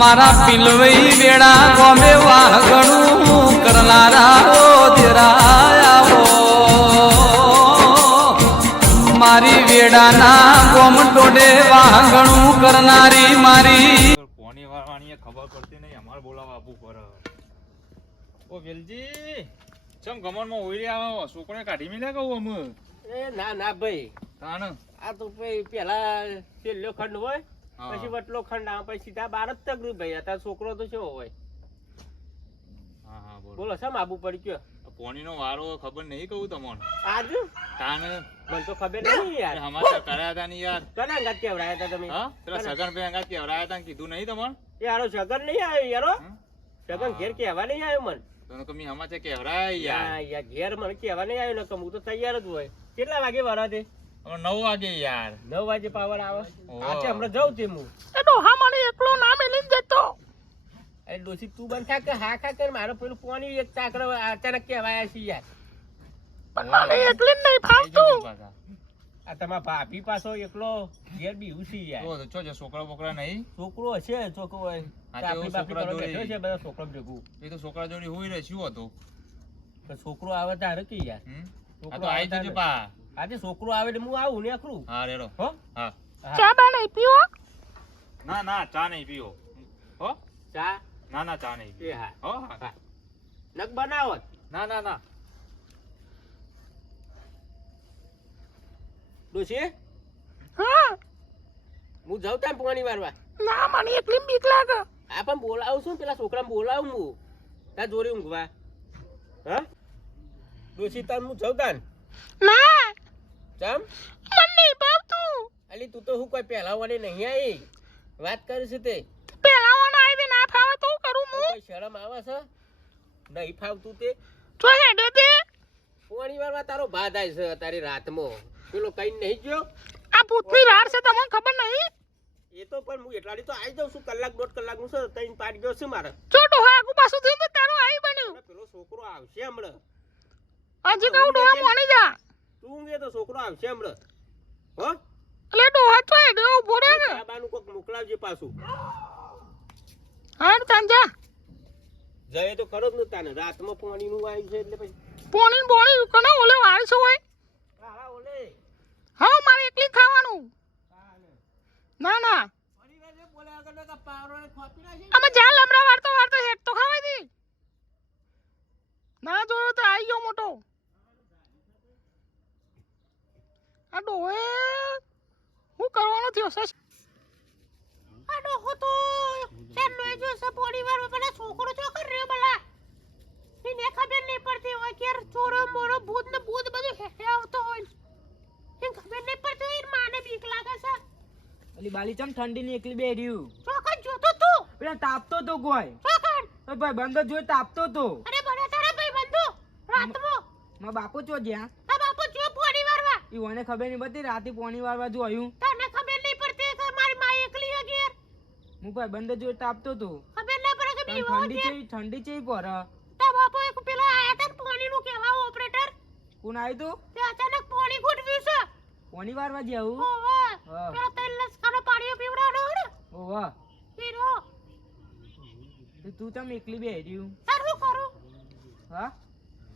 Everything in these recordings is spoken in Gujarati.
મારા પિલવઈ વેડા ગોમે વાઘણું કરનારા દેરાયાઓ મારી વેડાના ગોમ ટોડે વાઘણું કરનારી મારી કોની વાળવાની ખબર પડતી નહીં અમાર બોલાવા આપવું પડે ઓ વેલજી ચમ ગમનમાં ઓઈ રહ્યા છોકરો કાઢી મિલ્યા કહું અમે એ ના ના ભાઈ તાણ આ તો ભાઈ પેલા છેલ્લો ખંડ હોય પછી વટલો ખંડ આવે પછી સીધા બાર જ તગરું ભાઈ અત્યારે છોકરો તો કેવો હોય હા હા બોલો શેમ આબુ પડી ગયો પોણીનો વારો ખબર નહીં કહું તમને આજ તાણ મને તો ખબર નહીં યાર સમાચાર કર્યા હતા ને યાર કના અંગાત કેવડાયા હતા તમે હા પેલા સગન ભાઈ અંગાત કેવડાયા હતા કીધું નહીં તમને યારો સગન નહીં આવ્યો યારો સગન ઘેર કહેવા નહીં આવ્યો મને તો કમી સમાચાર કેવડાયા યાર યાર ઘેર મને કહેવા નહીં આવ્યો ને હું તો તૈયાર જ હોય કેટલા વાગે વરા તે 9 વાગે યાર 9 વાગે પાવર આવે આજે હમણાં જઉં તે હું એ ડોહા મને એકલો ના મેલી જતો એ ડોસી તું બંધ થા કે હા ખા કર મારો પેલું પાણી એક ચાકર અચાનક કહેવાયા છે યાર પણ મને એકલી જ નહીં ફાવતું આ તમારા ભાભી પાછો એકલો ઘેર બીવું છે યાર તો જો છોકરા બોકરા નહીં છોકરો હશે છોકરો હોય આપણી બાપી કરવા બેઠો છે બધા છોકરો ભેગું એ તો છોકરા જોડી હોય રે શું હતું છોકરો આવે તારે કે યાર આ તો આઈ જજો પા આજે છોકરો આવે એટલે હું આવું ને આખરું હા રેડો હો હા ચા બા નહીં પીવો ના ના ચા નહીં પીવો હો ચા ના ના ચા નહીં એ હા હો હા નક બનાવો ના ના ના ડોસી હા હું જાઉં ત્યાં પાણી વારવા ના મને એકલી બીક લાગે આ પણ બોલાવું છું પેલા છોકરાને બોલાવું હું ત્યાં જોડે ઊંઘવા હા ડોસી તાન હું જાઉં તાન ના ચમ મને નહીં ભાવતું અલી તું તો હું કોઈ પહેલાવાને નહીં આવી વાત કરી છે તે પેલા વાળા આવી દે ના ફાવે તો કરું હું કોઈ શરમ આવે છે નહીં ફાવતું તે જો હેડે તે પાણી વારવા તારો ભાત આવે છે તારી રાતમાં પેલો કઈ નહીં ગયો આ ભૂતની રાડ છે તમને ખબર નહીં એ તો પણ હું એટલાડી તો આવી જાઉં છું કલાક 1.5 કલાકનું છે તઈને પાડી ગયો છે મારે જો ડોહા આગુ પાછું થયું તો તારું આવી બન્યું પેલો છોકરો આવશે હમણાં હજી કહું ડોહા મોની જા તું ઊંઘે તો છોકરો આવશે હમણાં હો એટલે ડોહા તો હેડે ઉભો રહે ને બાબાનું કોક મોકલાવજે પાછું હાર તાંજા જઈએ તો ખરો જ ને તાને રાતમાં પાણીનું આવ્યું છે એટલે પછી પોણી બોણી કને ઓલે વાળસો હોય હા હા ઓલે હા મારે એકલી ખાવાનું ના ના બોલે આગળ કા પાવરોને ખોપી નાખી અમે જ્યાં લમડા વાળતો હેડ તો ખાવાય દી ના જોયો તો આવી ગયો મોટો આ ડોહે હું કરવાનો થયો સસ આ ડોહો તો ચાલો એ જો સ બોડી વાર પેલા છોકરો ચો કર રહ્યો બલા એને ખબર નહીં પડતી હોય કે ચોરો મોરો ભૂત ને ભૂત બધું હેઠે આવતો હોય એને ખબર નહીં પડતી હોય માને બીક લાગે છે અલી બાલી ચમ ઠંડી ની એકલી બેઠ્યું ચોકન જોતો તું પેલા તાપતો તો કોઈ ચોકન તો ભાઈ બંધો જોઈ તાપતો તો અરે બડા તારા ભાઈ બંધો રાતમાં મારા બાપુ ચો જ્યાં આ બાપુ જો પોણી વારવા ઈ મને ખબર નહીં પડતી રાતે પોણી વારવા જો આવ્યું તને ખબર નહીં પડતી કે મારી માં એકલી હે ઘેર હું ભાઈ બંધો જોઈ તાપતો તો ખબર ના પડે કે પણ બીવો ઠંડી ચેવી પર તા બાપુ એક પેલા આયા તા પોણી નું કેવા ઓપરેટર કોણ આવ્યું તું તે અચાનક પોણી ગોઠવ્યું છે પોણી વારવા જ્યાં ઓવા હા. પેલા તેલ લસકાનો પાણી પીવડાવનો હે ઓ વાહ પીરો તો તું તમ એકલી બેઠ્યું તાર હું કરું હા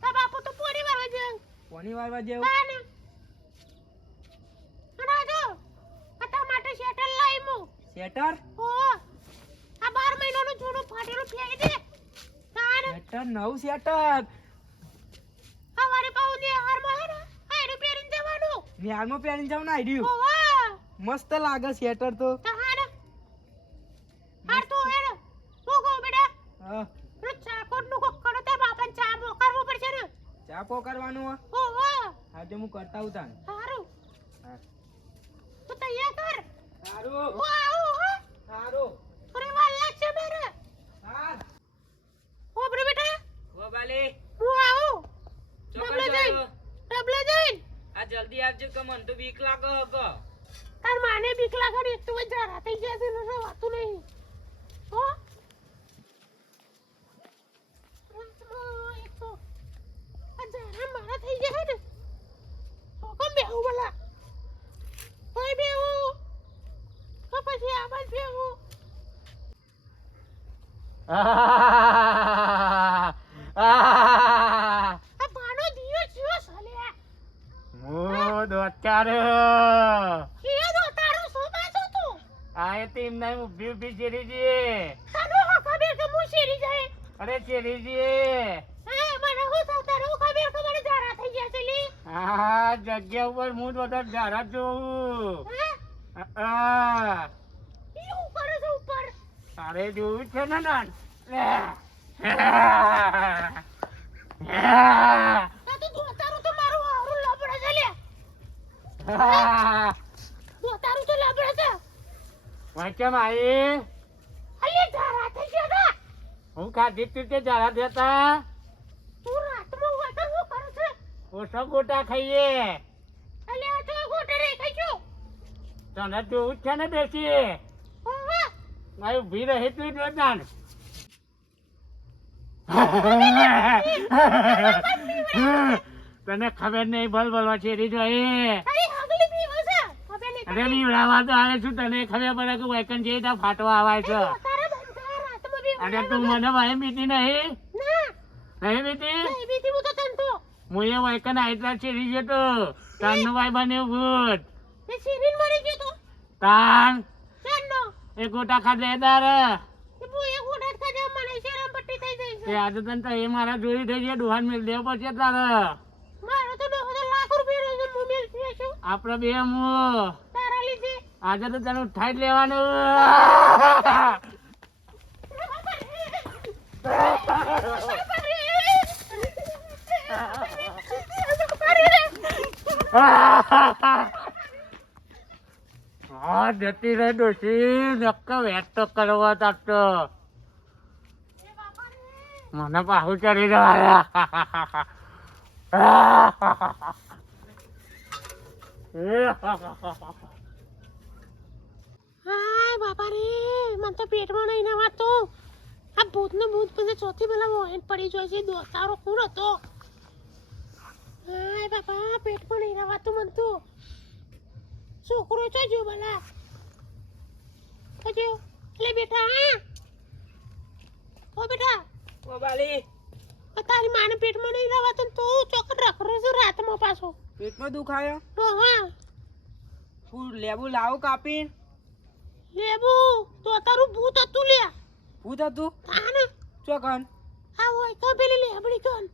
તા બાપુ તો પોણી વારવા જાય પોણી વારવા જ્યાં તાને ના જો આતા માટે શેટલ લાઈ મુ શેટર ઓ આ 12 મહિનાનું જૂનું ફાટેલું ફેંકી દે તાને શેટર નવું શેટર હવારે પાઉ ને હારમાં હે ને આયરું પહેરીને જવાનું ન્યારમાં પહેરીને જાવ ને આઈડ્યું ઓવા મસ્ત લાગે શેટર તો તાને હાર તો હે ને હું કહું બેટા હા પેલો ચાકોટ નું કોક કરો તે બાપાને ચા મોકલવું પડશે ને ચા પોકારવાનું હો ઓવા હા તો હું કરતા હું તાન હારું હા તું તૈયાર કર સારું હું આવું હો સારું થોડી વાર લાગશે મારે હા ઓ bre બેટા ઓ બાલી હું આવું ચોકન ડબલે જઈન આ જલ્દી આવજો કે મન તો બીક લાગે હકો તાર માને બીક લાગે ને એક તો જરા થઈ ગયા છે ને વાતું નહીં હો એક તો આ જરા મારા થઈ ગયા ને તો કોમ બેહું બોલા ઓય બેહું તો પછી આવાજ બેહું આ બાનો દિયો જીવો સલે હું દોતાર કિયો દો તારો સો બાજો તું આય તીમ નહીં ઊભી ચેરીજી તને હો ખબર કે હું શેરી જાય અરે ચેરીજી હે મને હો તારો ખબર કે મને જારા થઈ ગયા છે લી હા જગ્યા ઉપર હું દોતાર જારા જોઉં હે ઈ ઉપર છે ઉપર તારે જોવું છે ને નાન આ તો દોતારું તો મારું હારું લબડે છે લે દોતારું તો લબડે છે વાંચમ આવી અલી જારા થઈ ગયા ના હું ખાધી તું તે જારા દેતા તું રાતમાં વાતર હું કરે છે ઓછો ગોટા ખાઈએ અલી આ તો ગોટે રે ખાજો તને જોવું છે ને બેસી ઓવા મારી ઊભી રહી તું જ નાન તને ખબર નહીં બોલ બોલવા ચેરી જોઈ અરે હગલી બી હશે ખબર નહીં અરે નીવડાવા તો આવે છું તને ખબર પડે કે વેકન જે તા ફાટવા આવે છે તારે બંધા રાતમાં બી અને તું મને ભાઈ મીતી નહીં ના નહીં મીતી નહીં બીતી હું તો તન તો હું એ વેકન આઈતા ચેરી જતો તારનો ભાઈ બન્યો ભૂત એ શેરીન મરી ગયો તો તાન ચાંદનો એ ગોટા ખાધે તાર એ બુ એક ઉડાટ ખાજે મને શેરમ પટ્ટી થઈ જાય છે એ આજે તને તો એ મારા જોઈ થઈ જાય દુહાન મિલ દેવ પછી તાર મારો તો લાખ રૂપિયા નો મોબાઈલ છે શું આપડે બે હું તારા લીધે આજે તો તને ઉઠાઈ જ લેવાનું હા જતી રહે ડોશી નક્કા વેટ તો કરવા તાકતો મને પાછું ચડી રહ્યા હાય બાપા રે મને તો પેટમાં નહીં ના વાતો આ ભૂત ને ભૂત પછી ચોથી પેલા મોહન પડી જાય છે દોસ્તારો કોણ હતો હાય બાપા પેટમાં નહીં ના વાતો મન તો છોકરો છો જો ભલા કજો લે બેટા હા ઓ બેટા ઓ બાલી તારી માને પેટમાં નહીં ના વાતો તો ચોકર રખરો છે રાતમાં પાછો પેટમાં દુખાયો તો હા હું લેબુ લાવો કાપી લેબુ તો તારું ભૂત હતું લે ભૂત હતું આને ચોકન આ હોય તો પેલી લેબડી કન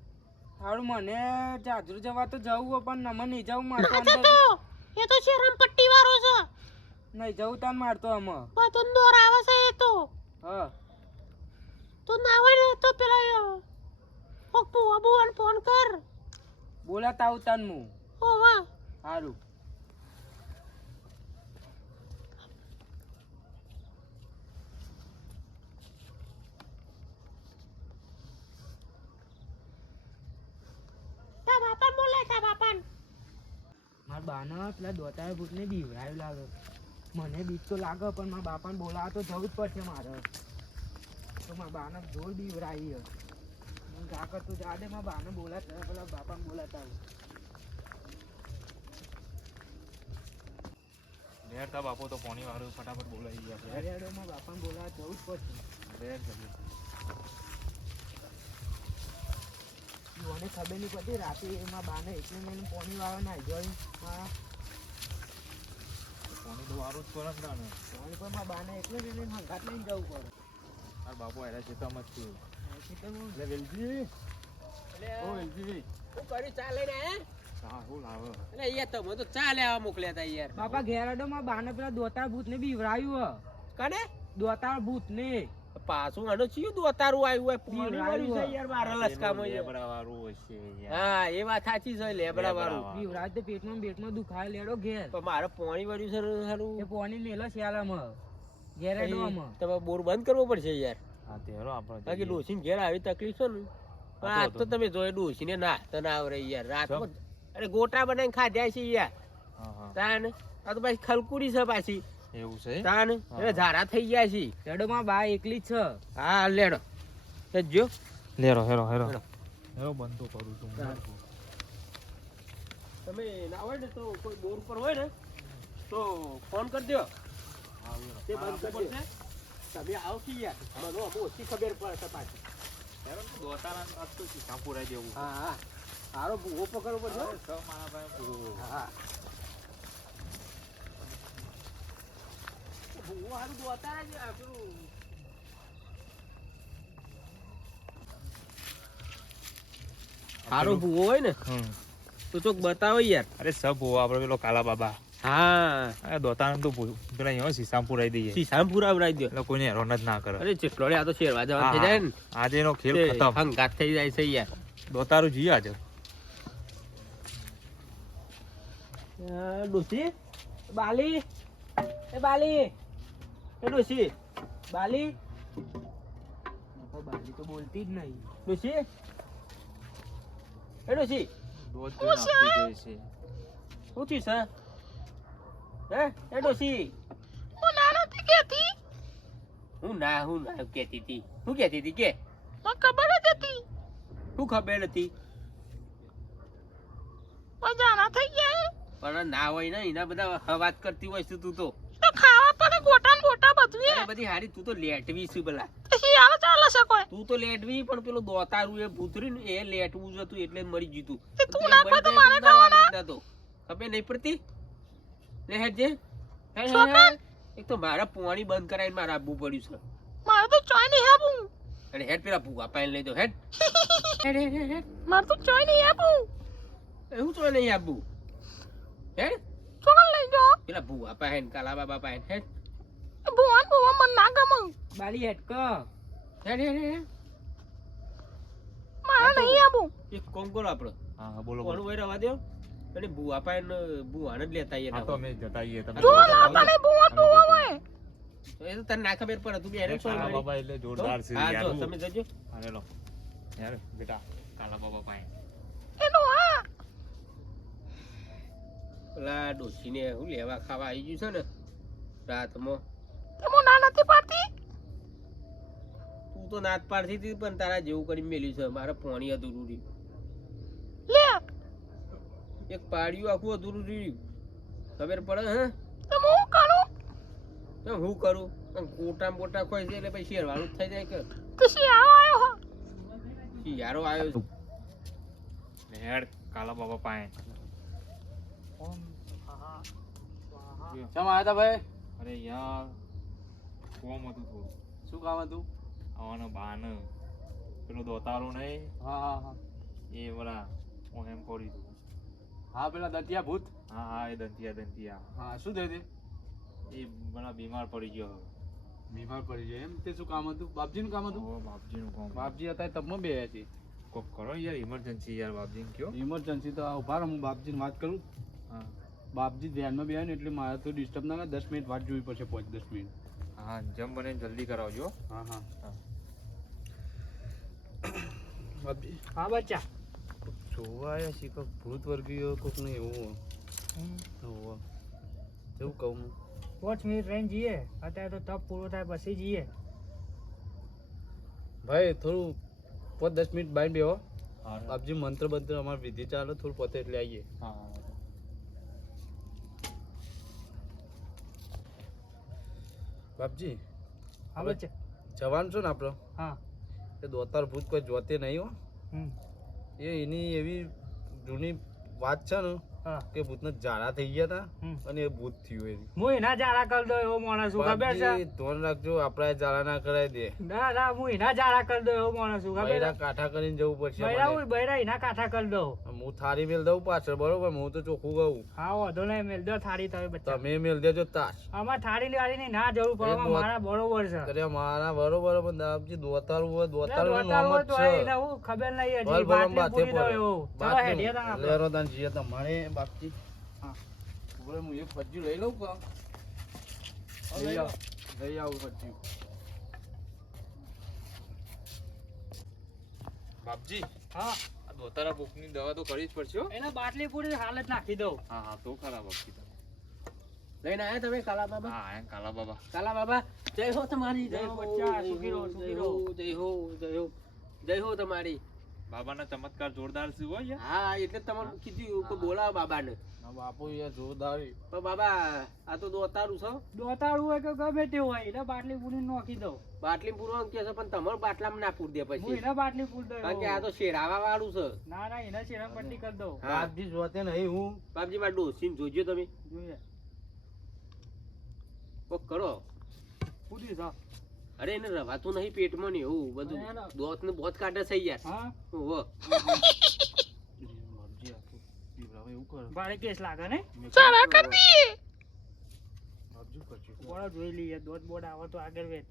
હારું મને જાજરૂ જવા તો જવું પણ નમન નહીં જવું મારતો ના અંદર તો એ તો શેરમ પટ્ટી વાળો છે નહીં જવું તાન મારતો આમાં પતન દોર આવે છે એ તો હા તો ના હોય ને તો પેલા કોક પુઆ બુવાને ફોન કર બોલાતા આવું તાન હું ઓ વાહ હારું તા બાપા બોલે તા બાપા મારા બાના પેલા દોતાએ ભૂતને બીવરાયું લાગે મને બીક તો લાગે પણ મારા બાપાને બોલાવા તો જવું જ પડશે મારે તો મારા બાને જોર બીવરાઈ હું જા કરતું જા દે મારા બાને બોલાતા પેલા બાપાને બોલાતા લેરતા બાપો તો પોણી વાળું ફટાફટ બોલાવી ગયા છે અરે મારા બાપાને બોલાવા જવું જ પડશે લેર જલ્દી મને ખબર નહીં પડતી રાતે એમાં બાને એટલે મેં પોણી વાળા નાઈ જોઈ પોણી તો વાળું જ કરે ને પોણી પર મારા બાને એટલે જ એને હંગાત લઈને જવું પડે આ બાપો એના ચેતામાં જ થયું ખેતરમાં એટલે વેલજી ઓ વેલજી હું કરી ચાલે ને હે હા હું લાવે એટલે યાર તમે તો ચા લેવા મોકલ્યા તા યાર બાપા ઘેરાડો માં બાને પેલા દોતાર ભૂત ને બીવરાયું કને દોતાર ભૂત ને પાછું આનો ચિયું દોતારું આવ્યું હોય પોણી વાળું છે યાર મારા લસકામાં યાર. લેબડા વાળું હશે યાર હા એ વાત સાચી છે લેબડા વાળું બીવરાજ તો પેટમાં બેટમાં દુખાય લેડો ઘેર પણ મારે પોણી વાળું છે સારું એ પોણી મેલો શિયાળામાં ઘેરાડોમાં તમે બોર બંધ કરવો પડશે યાર હા તેરો આપણે બાકી ડોસીને ઘેર આવી તકલીફ છે ને પણ આજ તો તમે જોઈ ડોસીને નાસ્તા ના આવડે યાર રાતમાં અરે ગોટા બનાવીને ખાધ્યા છે યાર હા હા તાન આ તો પાછી ખલકુડી છે પાછી એવું છે તાન એટલે ઝાડા થઈ ગયા છે લેડો માં બા એકલી જ છે હા લેડો જો લેરો હેરો હેરો હેરો. હેરો બંધ તો કરું છું તમે ના હોય ને તો કોઈ બોર પર હોય ને તો ફોન કરી દો તે બંધ કરી દે તમે આવો કે યાર મને અમુક ઓછી ખબર પડે છે પાછી હેરો તો દોતારાને આજ તો શીશા પુરાઈ દેવું હા હા સારો ભૂવો પકડવો પડશે હો. અરે સૌ મારા ભાઈ ભૂવો. હા ભૂવો સારું દોતા જ આ પેલું સારો ભૂવો હોય ને તો ચોક બતાવો યાર અરે સબ ભૂવો આપણે પેલો કાલા બાબા હા અરે દોતારાને તો પેલા અહીંયા શીશા પુરાઈ દઈએ શીશામ પુરાવરાઈ દો એટલે કોઈને હેરાન જ ના કરે અરે ચેટલો આ તો શેરવા જવા થઈ જાય ને આજે એનો ખેલ તે ખતમ હંગાત થઈ જાય છે યાર દોતારું જી આજે ડોસી બાલી એ બાલી એ ડોસી બાલી બાલી તો બોલતી જ નહીં. ડોસી એ ડોસી રોજ જોઈને આપતી જાય છે શું થયું સર હે એ ડોસી હું ના નથી કહેતી. હું ના કહેતી હતી શું કહેતી હતી કે મને ખબર જ હતી. શું ખબર હતી પણ જાણા થઈ ગયા. પણ ના હોય ને એના બધા વાત કરતી હોય છે તું તો તો ખાવા પડે ગોટા ને બોટા બધું અરે બધી હારી તું તો લેટવી છે પેલા શિયાળો ચાલે છે કોઈ. તું તો લેટવી પણ પેલું દોતારું એ ભૂતરી ને એ લેટવું જ હતું એટલે મરી ગયું તું એ તું ના કોઈ તો મારે ખાવાના. તો ખબર નહીં પડતી લે હેડ જે હેડ, શું હેડ, હેડ. એક તો મારા પોણી બંધ કરાવીને મારે આપવું પડ્યું છે મારે તો ચોય નહીં આપું. અને હેડ પેલા ભૂવા પાઈને લઈ દો હેડ હેડ હેડ હેડ, હેડ મારે તો ચોય નહીં આપું. એવું તો નહીં આપવું હેડ ચોકન લઈ જાઓ. પેલા ભૂવા પાઈને કાલા બાબા પાઈને હેડ ભુવન મને ના ગમે. બાલી હેટક હેડ હેડ હેડ મારે નહીં આપું. એક કોમ કરો આપણો હા હા બોલો કોણ બોલો હોય રવા દો અને ભૂવા પાઈને ભૂવાને જ લેતા આવીએ હા તો અમે જતા આવીએ તમે જો લાવતા નહીં ભુવન હોય. એ તો તને ના ખબર પડે તું બી એને સોય કાલા મારી. બાબા એટલે જોરદાર છે હા યાર જો તમે જજો હાલે લો યાર બેટા કાલા બાબા પાસે એનો હા પેલા ડોશીને હું લેવા ખાવા આવી ગયું છે ને રાતમાં તે હું ના નથી પાડતી. તું તો નાત પાડતી હતી પણ તારા જેવું કરી મેલ્યું છે મારે પાણી અધૂરું રહ્યું લે એક પાડ્યું આખું અધૂરું રહ્યું ખબર પડે હે તો હું કરું. તો હું કરું ગોટા બોટા ખોઈ છે એટલે પછી શેરવાનું જ થઈ જાય કે તો શિયાળો આવ્યો હો. શિયાળો આવ્યો છે હેડ કાલા બાબા પાસે ચમ આવ્યા તા ભાઈ? અરે યાર કોમ હતું થોડું શું કામ હતું? આવવાનો બાન પેલો દોતારો નહીં હા હા હા એ બોલા હું એમ કરી દઉં હા પેલા દતિયા ભૂત. હા હા એ દંતિયા હા શું થયું તે? એ બડા બીમાર પડી ગયો બીમાર પડી જાય એમ? તે શું કામ હતું? બાપજીનું કામ હતું? હવે બાપજીનું કામ બાપજી અત્યારે તબમાં બે છે. કોક કરો યાર ઇમરજન્સી યાર બાપજીને કયો ઇમરજન્સી તો આ ઉભા રહો, હું બાપજીને વાત કરું. હા બાપજી ધ્યાનમાં બે ને એટલે મારે તો ડિસ્ટર્બ ના કરે. 10 મિનિટ વાત જોવી પડશે, 5-10 મિનિટ. હા જેમ બને એમ જલ્દી કરાવજો હા હા હા. બાપજી હા બચ્ચા જોવા આવ્યા છીએ કોઈક ભૂત વર્ગીય કોઈક ને એવું હોવે. એવું કહું હું 5 મિનિટ રહીને જઈએ. અત્યારે તો તપ પૂરો થાય પછી જઈએ. ભાઈ થોડું 5-10 મિનિટ બાય બેહો. હા બાપજી મંત્ર બંત્ર અમારી વિધિ ચાલે થોડું પતે એટલે આવીએ. હા બાપજી હા બચ્ચા જવાનું છો ને આપણો હા એ દોતાર ભૂત કોઈ જોતે નહીં હો. હમ એ એની એવી જૂની વાત છે ને હા કે ભૂતને ઝાડા થઈ ગયા હતા હમ. અને એ ભૂત થયું એની. હું એના જાડા કરી દઉં એવો માણસ છું ખબર છે. બાપજી ધ્યાન રાખજો આપણા ઝાડા ના કરાવી દે. ના ના હું એના જાડા કરી દઉં એવો માણસ છું ખબર બૈરા છે. કાંઠા કરીને જવું પડશે બૈરા મને. હું બૈરા એના કાંઠા કરી દઉં. હું થાળી મેલ દઉં પાછળ બરોબર, હું તો ચોખ્ખું કહું. હા વાંધો નહીં મેલ દો થાળી તમે બચ્ચા. તમે મેલ દેજો તાશ. આમાં થાળી લેવાની ના જરૂર પડે એ દોત- મારા બરોબર છે. અરે મારા બરોબર પણ બાપજી દોતારું હોય દોતારું નું દોતારો નામ જ તો છે. એને હું ખબર નહીં બોલ હજી બોલ બાટલી માથે પૂરી દઉં પડે. એવું. ચલો બાટલી હેડીએ તાણ આપણે. લેરો તાન જીએ તમારે બાપજી. હા બોલે હું એક ભજ્યું લઈ લઉં કા? લઈ આવ લઈ આવું ભજ્યું. બાપજી હા આ દોતારા ભૂખની દવા તો કરવી જ પડશે હો. એને બાટલી પૂરી હાલ જ નાખી દઉં. હા હા તો ખરા બાપજી તમે લઈને આયા તમે કાલા બાબા હા એમ કાલા બાબા કાલા બાબા જય હો તમારી જય હો, બચ્ચા, સુખી રહો, સુખી રહો. જય હો જય હો જય હો તમારી બાબાના ચમત્કાર જોરદાર છે હોય યાર. હા એટલે તમારે કીધું કે બોલાવો બાબાને. ના બાપુ યાર જોરદાર. પણ બાબા આ તો દોતારું છે. દોતાળું હોય કે ગમે તે હોય એટલે બાટલી પૂરી નાખી દઉં. બાટલી પૂરવાનું કે છે પણ તમારે બાટલામાં ના પૂર દે હું પછી. એને બાટલી પૂર દઉં. કારણ કે આ તો શેરાવા વાળું છે. ના ના એને શેરમ પટ્ટી કરી દઉં. હા. બાપજી જોતે નહીં હું. બાપજી માં ડોસીને જોજો તમે. જોઈએ કોક કરો. પૂરી છે. અરે એને રવાતું નહીં પેટમાં ને એવું બધું ના, ના. દોત ને બોત કાઢે થઈ યાર. હા ઓહો. બાપજી આ તો પીવડાવે એવું કરે. ભારે કેસ લાગે ને સારા કરવી બાપજી કરજો. બોલો જોઈ લઈએ દોત બોર્ડ આવે તો આગળ વેચ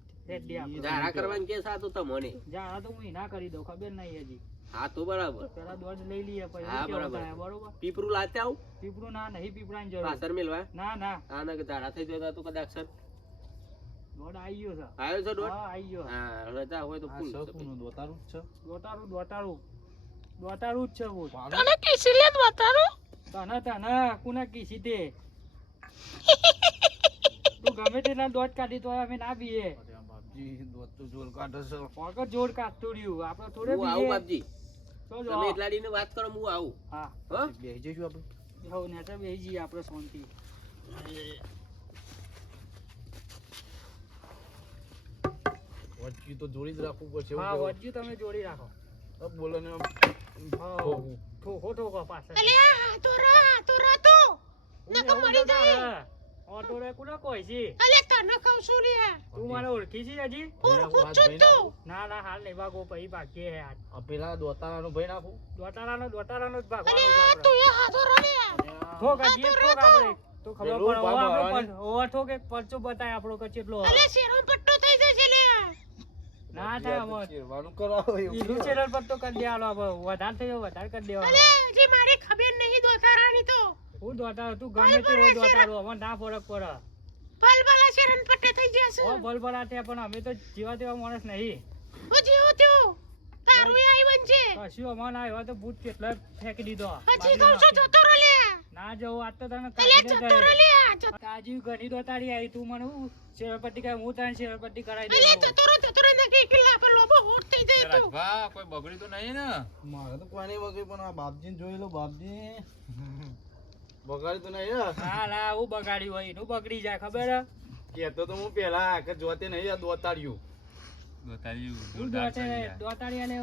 દે આપણે. ધારા કરવાની કે સાતું તમને. જા તો હું ના કરી દઉં ખબર નહીં હજી. હા તો બરાબર. પેલા દોડ લઈ લઈએ પછી હા, કેવું બરાબર. થાય, બરોબર. પીપરું લાતે આવું પીપળું ના નહીં પીપળાની જરૂર. પાછળ મેલવા. ના ના હા ના કે ધારા થઈ જતા તો કદાચ સર દોડ આવી ગયો છે. આવ્યો છે દોઢ. હા આવી ગયો. હા રજા હોય તો આ ફૂલ સપનું દોતારું જ છે. દોતારું દોતારું દોતારું જ છે બોલ. તને કિસી લે બતારું તને તને કુને કીધી તે તું ગમે તેટલા દોડ કાઢી તો અમે ના બીએ. અરે આ બાપજી દોત તો જોર કાઢે છે. વગર જોડ કાઢતું રહ્યું આપણે થોડે હું આવું બીએ. બાપજી. તો જો. તમે એટલા દીને વાત કરો હું આવું. હા હો બેસી જઈશું આપણે. હવ નેટર બેસી જઈએ આપણે શાંતિ. વચ્ચે તો જોડી જ રાખવું પડશે. હા એવું વજ્જુ તમે જોડી રાખો. કેવું? બોલો ને આમ. હા ઠોકવું. ઠોકો ઠોકો પાછળ. અલે આ તો રાતો નકો મરી જાય. ઓટો રે કુને કોઈ છે અલે તને કહું છું લે તું મને ઓળખી છે હજી? ઓળખું જ છું તું ના ના હાલ નહીં ભાગો પછી ભાગીએ હે આજ. આ પેલા દોતારાનો ભાઈ નાખું. દોતારાનો જ અલે ભાગવાનો છે આ આપણે. તું એ હાથો રલે ઠોક હજી એક ઠોક આપણે. તો ખબર પેલું પડે બાબા આપણે વાળાની. ઓવર ઠોક એક પરચો બતાય આપણો કે કેટલો હોય. અલે શેરો પટ્ટો થઈ જશે લે ના થાય બાપજી આ તો અમાર. ચીરવાનું કરાવો એવું ઈનું કરો. ચેનલ પર તો કરી દેવાનો આપણે. વધારે થયો વધારે કરી દેવાનો. અલે હજી મારી ખબર નહીં દોતારાની તો હું દોતારો તું ગમે તે હોય દોતારો અમને ના ફરક પડે. ભલભલા શેરન પટ્ટે થઈ જશે ઓ ભલભલા થયા પણ અમે તો જેવા તેવા માણસ નહીં. હું જીવું તું તારું એ આઈ બનશે કશું અમાર ના એવા તો ભૂત કેટલા ફેંકી દીધો. હજી કહું છું જતો રલે ના જવું આજ તો તને અલે કાઢીને જતો જાય. રલે તાજી ઘણી દોતારી આવી તું મને હું શેરપટ્ટી કરાય હું તને શેરપટ્ટી કરાવી અલે દઉં. જતો રે નકી કિલ્લા પર લોબો હોટ થઈ જાય તું રાજભા કોઈ બગડી તો નહીં ને? મારે તો કોઈ નહીં વગર પણ આ બાપજીને જોઈ લો. બાપજી બગાડી તો નહીં હે? ના ના હું બગાડ્યું હોય એનું બગડી જાય ખબર હે? કહેતો તો હું પેલા કે જોતે નહીં આ દોતાર્યું. દોતાર્યું હું જોરદાર છે યાર. દોતારી અને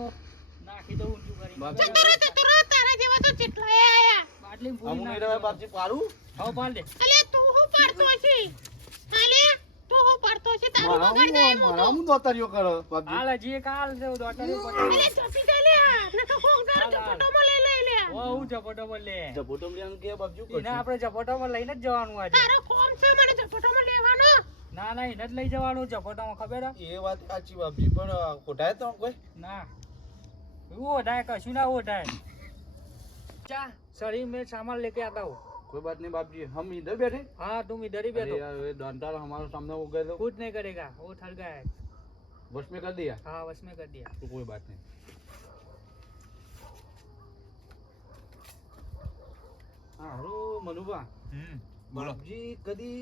નાખી દઉં ઊંચું કરી. બાપજી. જતો રે તારા જેવા તો જેટલા આયા બાટલી આ પૂરી હું નહીં નાખી રહે દઉં. બાપજી પારું. હવે પાડ દે. અલે તું હું પડતો છે અલે તું હું પડતો છે તારું મારા બગાડ દે મારા હું દોતાર્યો કરો બાપજી. હાલ હજી એક હાલ છે દોતારી અલે જપી જા લે નકો કોક દાર ચપટોમાં લઈ લઈ લે ઓ હું ઝપટોમાં લે. જપોટો લ્યાનું કે બાપજી એને કરશું. આપણે ઝપટોમાં લઈને જ જવાનું આજે. તારો કોમ છે મને ચપટોમાં લેવાનો ના ના એને જ લઈ જવાનું ઝપટોમાં ખબર હે? એ વાત સાચી બાપજી પણ ખોટાય તો કોઈ. ના એવું ઓઢાય કશું ના ઓઢાય. ચા शरीर में सामान लेके आता हूँ. कोई बात नहीं बाप जी हम इधर बैठे. हाँ तुम इधर ही अरे बैठो. यार ये डंडा हमारे सामने हो गए तो कुछ नहीं करेगा वो थक गया है. बस में कर दिया हाँ बस में कर दिया. तो कोई बात नहीं. हाँ हेलो मनुबा બોલો. બાપજી કદી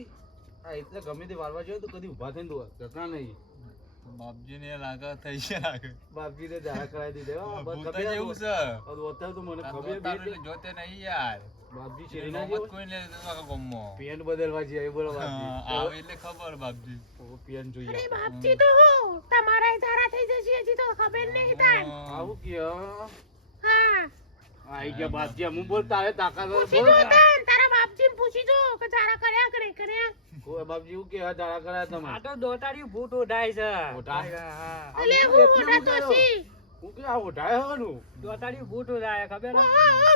આ એટલે ગમે તે વારવા જોઈએ તો કદી ઊભા થઈને દો જતા નહીં. બાપજી ને લાગે થઈ ગયા. બાપજી ને જાહેર કરાવી દીધે હો. બસ ભૂત ખબર જ એવું છે. અત્યારે તો મને આ ખબર દોતારું બી એટલે જોતે નહીં યાર. બાપજી એ શેરીના નોબત જેવો કોઈને આખા ગામમાં. પેન્ટ બદલવા જઈએ બોલો બાપજી. આવે એટલે ખબર બાપજી. ઓ પેન્ટ જોઈએ અરે આપણે. બાપજી તો હું તમારા ધારા થઈ જશે હજી તો ખબર નહીં તાન આવું કે હા આઈ ગયા બાપજી હું બોલ તારે તાકાત હોય પૂછી બોલ. જો તાન તારા બાપજીને પૂછી જો કે ધારા કર્યા કે નહીં કર્યા કોઈ બાપજી એવું કે આ તારા કરાયા તમે આ તો દોતારી ભૂત ઓઢાય છે. ઓઢાય? હા અલે આ હું એટલું મોટા તો ઉડાયો. છી હું કે આ ઉઠાય હવાનું દોતારી ભૂત ઓઢાય ખબર હે?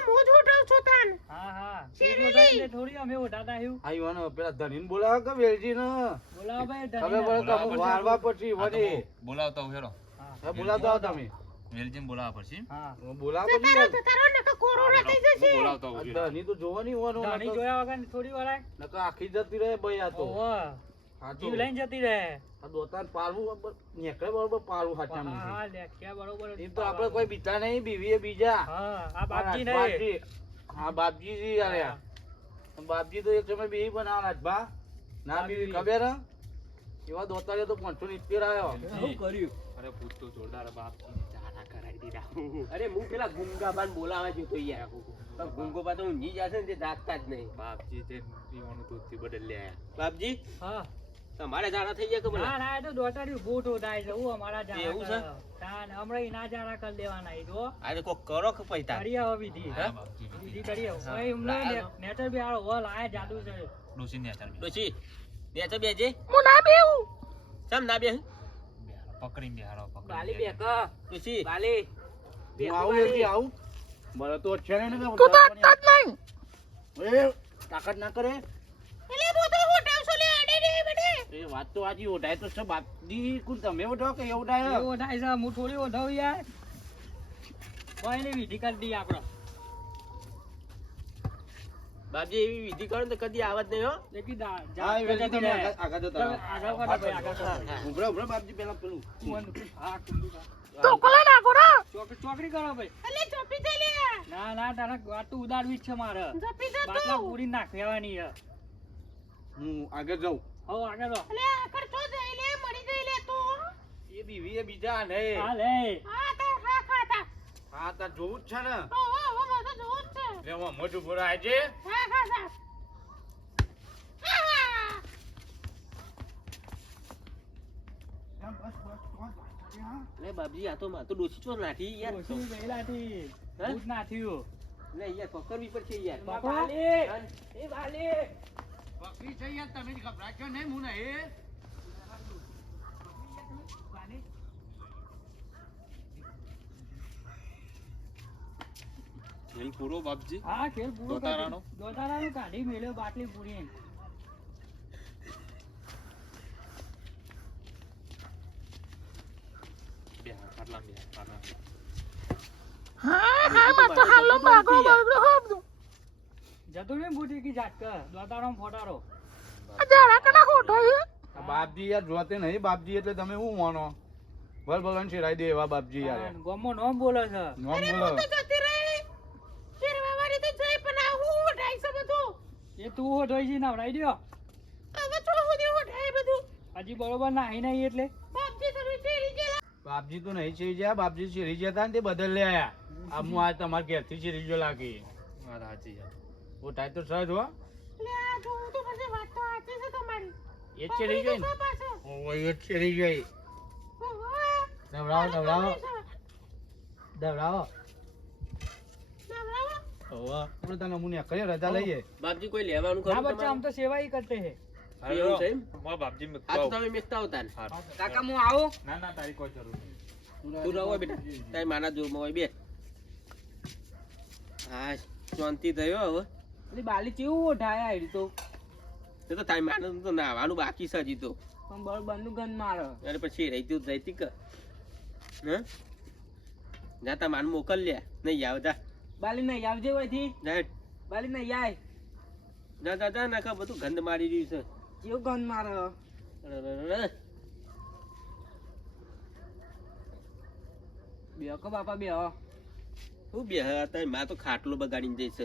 હું જ ઉઠાવ છું તાન હા હા શેરડી. ભૂત ઓઢાય એટલે થોડી અમે ઓઢાતા હ્યું. આ ઈવાનો પેલા ધનીને બોલાવો કે વેલજી ને બોલાવો ભાઈ ખબર ધણીને. પડે કે હું વારવા પછી આ તો વળી હું બોલાવતો હું હેરો. હા બોલાવતા આવો તમે વેલજીને બોલાવવા પડશે. હા બોલાવો તો પછી તારો યાર. તારો નકા કોરોના થઈ જશે હું બોલાવતો હું આ હેરો. ધની તો જોવાની હોવાનું ધણી જોયા વગર થોડી વળાય. નકર આખી જતી રહે ભાઈ આ તો ઓહો હાચું. જીવ લઈને જતી રહે. આ દોતાન પારવું નીકળે બરોબર પારવું હા હાચામાં હા લેખ્યા બરોબર જ એમ તો આપણે કોઈ બીતા નહીં બીવીએ બીજા હા આ બાપજી નહીં. બાપજી. હા બાપજી જી યાર યાર. બાપજી તો એક સમય બીવી બનાવવા રાજભા ના બીવી ખબર હે એવા દોતારે તો 570 આવ્યો શું કર્યું અરે ભૂત તો જોરદાર બાપજી. લાવી દીધા અરે હું પેલા ગુંગા બાન બોલાવા જતો યાર પણ ગુંગો બા તો ઊંઘી જશે ને તે જાગતા જ નહીં. બાપજી તે પીવાનું દૂધથી બદલી આયા. બાપજી હા તમારે જાણા થઈ ગયા કે બોલા? ના ના એ તો દોટાડી બૂટ ઉડાય છે હું અમારા એવું છે? હમણાં એના જાણા કરી દેવાના એ તો આજે કોક કરો કે પૈસા કરી આવો વિધિ હા, બાપજી વિધિ કરી આવો ભાઈ એમને નેટર બી આવો વલ આયા જાદુ છે ડોસીને આચાર બે. ડોશી બે તો બેજે હું ના બેહું. ચમ ના બે પકડીને બેહાડો, પકડીને બાલી બેહાડો. બેક ડોશી બાલી હું આવું એથી આવું મારે તો છે ને કે તું તો હટતા જ નહીં. એ તાકાત ના કરે એટલે હું તો હોટાવશો લે અડે રે બડે. એ વાત તો આજી ઓઢાય તો છે બાપજી કુલ તમે ઓઢો કે ઓઢાય એવો થાય છે હું થોડી ઓઢાવું યાર ભાઈ ની વિધિ કરી દી આપણે બાપજી એવી વિધિ કરો ને તો કદી આવત નહીં હો. લેકી હા એ વેલી તમે આગળ જતા રહો. આગળ કરો ભાઈ આગળ કરો ઉભરા ઉભરા બાપજી પેલા પેલું હા કુંડુ ચોકલા નાખો ને. ચોકડી કરો ભાઈ એટલે ચોપી થઈ લે. ના ના તારા વાતું ઉડાડવી જ છે મારે ચોપી જા બાટલા તું. પૂરી નાખવાની છે હું આગળ જાઉં હો આગળ રો એટલે આખર તો જઈ લે મરી જઈ લે તું. એ બીવી એ બીજા ને હાલ હે હા તો હા ખાતા. હા તાર જોવું જ છે ને ઓ ઓ બધું જોવું જ છે. લેવા મોઢું ભરાય છે હા ખાતા. હા. લે બાપજી આ તો માર તો ડોશી ચોર નાખી યાર. ઓછી ગયેલાથી હે? ભૂત ના થયું લે યાર પકડવી પડશે યાર. બાપા. એ બાલી બકરી છે યાર તમે જ ગભરાશો નહીં હું નહીં ખેલ પૂરો બાપજી. હા ખેલ પૂરો દોતારાનો? દોતારાનો કાઢી મેલ્યો બાટલી પૂરી બેહાડ, ખાટલામાં બેહાડ, ખાટલામાં. હા હા માં તો હાલો ભાગો ભાગો ભાગો. જતો ને બુટી કી જાત કર દોતારો ફોટારો આ જરા કના હોટો હે. આ બાપજી યાર જોતે નહીં બાપજી એટલે તમે શું માનો ભલ ભલન શિરાઈ દે એવા બાપજી યાર ગોમો નોમ બોલે છે નોમ અરે બોલો હું તો જતી રહી. શેરવાવાળી તો જઈ પણ આ હું ઉઠાઈ છે બધું. એ તું હોઠોઈ જી નવડાઈ દ્યો હવે તો સુધી ઉઠાઈ બધું. હજી બરોબર નાહી નહીં એટલે બાપજી તમે ચેરી ગયેલા. બાપજી તો નહીં શીરી ગયા બાપજી શીરી ગયા હતા ને તે બદલ લે આયા આ હું આ તમારા ઘેરથી શીરી ગયો લાગી વાત સાચી છે. ઉઠાય તો સજ હો લે આ જોઉં તો પછી વાત તો સાચી છે તમારી. એ જ શીરી ગઈ ને પાછો. ઓ એ જ શીરી ગઈ નવરાવો નવરાવો દવરાવો હવે આપણે તને મુનિયા કરીએ રજા લઈએ બાપજી કોઈ લેવાનું ના ખરું બચ્ચા આમ તો સેવા ઈ કરતે હે એવું છે એમ? વાહ, બાપજી મેં આ તો કહું. તમે મેકતા હોતા ને. હા. કાકા હું આવું ના ના તારી કોઈ જરૂર નહીં. તું રહો બેટા તારી માના જોરમાં હોય બે. હા શાંતિ થયો હવે. એટલે બાલી કેવું ઓઢાયા એ તો એ તો તારી માને તો નાવાનું બાકી છે હજી તો. પણ બરોબર નું ગન મારે અને પછી રહેતી રહેતી કે હે જા તાર માન મોકલ લે નહીં આવ જા બાલી નહીં આવજે હોયથી જા હેડ. બાલી નહીં આય જા જા જા નાખા બધું ગંધ મારી રહ્યું છે. કેવું ગન મારે બે કો બાપા બે શું બે તારી માં તો ખાટલો બગાડીને જઈશ